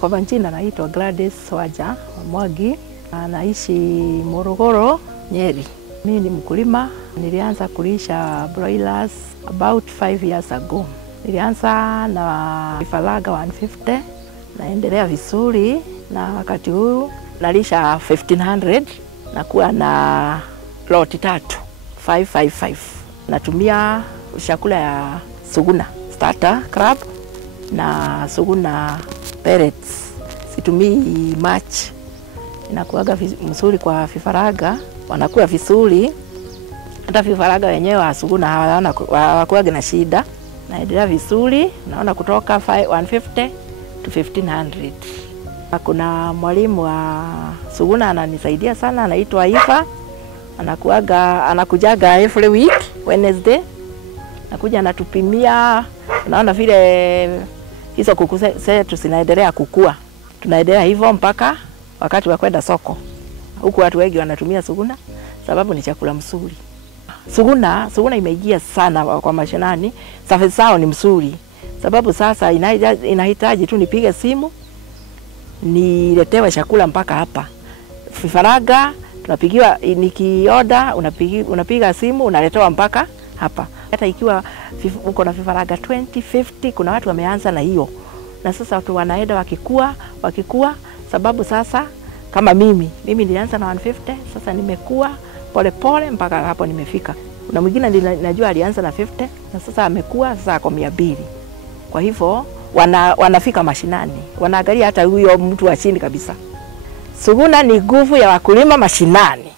Kwa majina naitwa Gladys Waja Mwangi, naishi Morogoro, Nyeri. Mimi ni mkulima, nilianza kulisha broilers about 5 years ago. Nilianza na vifaranga 150, naendelea vizuri, na wakati huu nalisha 1500 na kuwa na lot 3 555. Natumia chakula ya Suguna starter crab na Suguna pellets. Situmii much. Inakuaga mzuri kwa vifaranga, wanakuwa vizuri. Hata vifaranga wenyewe wa Suguna hawakuaga na shida. Naendelea vizuri, naona kutoka 150 to 1500. Kuna mwalimu wa Suguna ananisaidia sana, anaitwa Ifa. Anakujaga every week Wednesday. Nakuja anatupimia, unaona vile hizo kuku zetu zinaendelea kukua. Tunaendelea hivyo mpaka wakati wa kwenda soko. Huku watu wengi wanatumia Suguna sababu ni chakula mzuri. Suguna imeingia sana kwa mashinani, safi zao ni mzuri. Sababu sasa inahitaji tu nipige simu niletewe chakula mpaka hapa. Vifaranga tunapigiwa, nikioda unapiga simu unaletewa mpaka hapa. Hata ikiwa uko na vifaranga 20, 50, kuna watu wameanza na hiyo. Na sasa watu wanaenda wakikua, sababu sasa kama mimi nilianza na 150, sasa nimekuwa pole mpaka hapo nimefika. Kuna mwingine najua alianza na 50 na sasa amekuwa sasa kwa 200. Kwa hivyo wanafika mashinani, wanaangalia hata huyo mtu wa chini kabisa. Suguna ni nguvu ya wakulima mashinani.